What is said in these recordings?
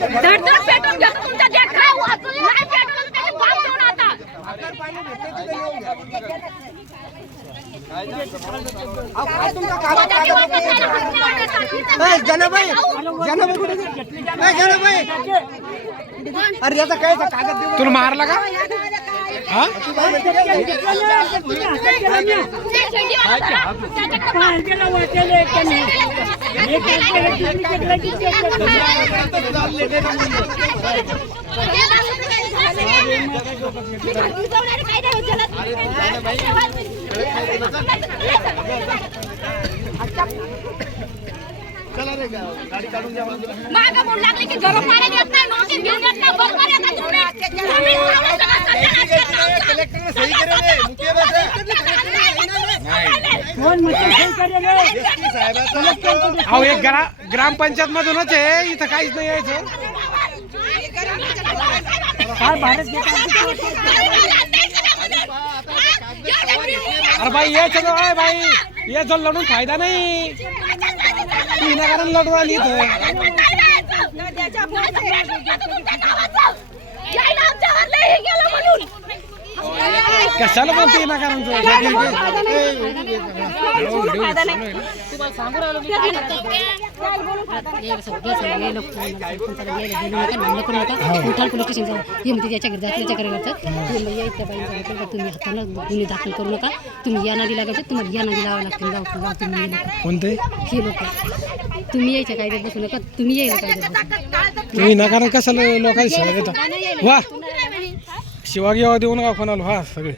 धडधड पेटून घेतो तुमच्या लेकरं वाचून नाही पेटवलं त्याची बाप देऊन आता. जनाबाई जनाबाई कुठे गेली? ए, जनाबाई. अरे याचा काय याचा कागद देऊ तुला मारला का? हा? ते धरा. त्याच्याकडे मागं बोलू लागले की गरम पाणी येत नाही नोटीस घेऊन येत नाही बरोबर येतात तुम्ही तुम्ही सांगा सगळं सत्यानाश करता. अहो एक ग्रा ग्रामपंचायत मधूनच आहे इथं काहीच नाही यायचं अरे भाई यायचं ना अय भाई याचं लढून फायदा नाही विनाकारण लढू आली इथं कशाला बोलते विनाकारण उठाल पोलीस स्टेशन जाऊ हे म्हणते घरी जात हे मग या इथल्या तुम्ही गुन्हे दाखल करू नका तुम्ही या नदी लागायचं तुम्हाला या नदी लावावं लागतील जाऊ जाऊ तुम्ही हे लोक कोणते हे लोक तुम्ही यायच्या कायद्यात बसू नका तुम्ही यायला कायद्यात. तुम्ही विनाकारण कशाला देता वा शिवा गिवा देऊ नका कोणाला? हा सगळे.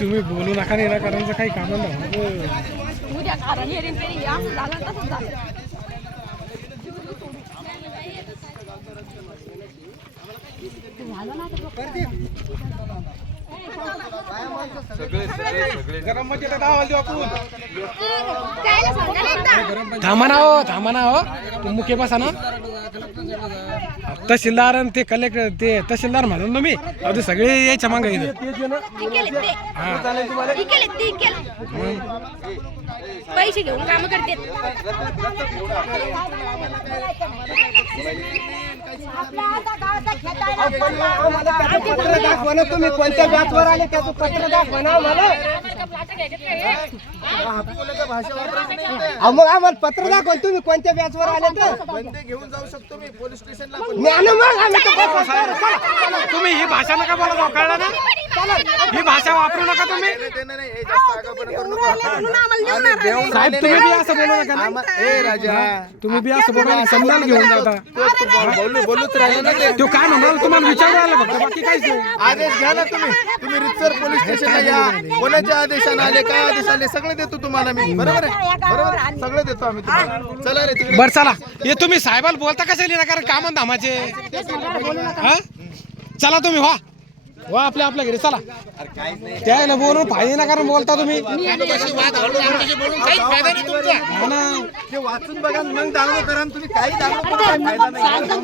तुम्ही बोलू नका निराकारणचं काही काम नाही उद्या कारण हेरीन थांबा ना हो थांबा ना हो. तू बसा ना. तहसीलदार आणि ते कलेक्टर ते तहसीलदार म्हणून ना मी. अहो ते सगळे यायच्या मागे इथं. केली पैसे घेऊन काम करते पत्र दाखवा ना तुम्ही कोणत्या बॅचवर आले त्याचं पत्र दाखवा ना आम्हाला अहो, मग आम्हाला पत्र दाखवा तुम्ही कोणत्या बॅचवर आले तर. घेऊन जाऊ शकतो मी पोलीस स्टेशनला मग आम्ही. तुम्ही ही भाषा नका बोला कळलं ना? ही भाषा वापरू नका तुम्ही. नाही हे जास्त आगाऊपणा करू नका. आम्ही देऊन साहेब तुम्ही बी असं बोलू नका ना. राजा. तुम्ही बी असं बोलू नका. समजावून घेऊन जाता. बोलूच राहिला ना ते काय म्हणाल तुम्हाला विचारू आलं फक्त बाकी काहीच नाही. आदेश घ्या ना तुम्ही. तुम्ही रितसर पोलीस स्टेशनला या. कोणाच्या आदेशाने आले काय आदेश आले सगळे देतो तुम्हाला मी. बरोबर आहे? बरोबर आहे? सगळं देतो आम्ही तुम्हाला. चला रे तिकडे. बर चला. हे तुम्ही साहेबाला बोलता कशाला ना? कारण काम धामाचे. हा? चला तुम्ही वा वा आपल्या आपल्या घरी चला. त्याला बोलून फायदे ना कारण बोलता तुम्ही. वाचून बघा मग दाखव करा तुम्ही काही दाखव फायदा नाही.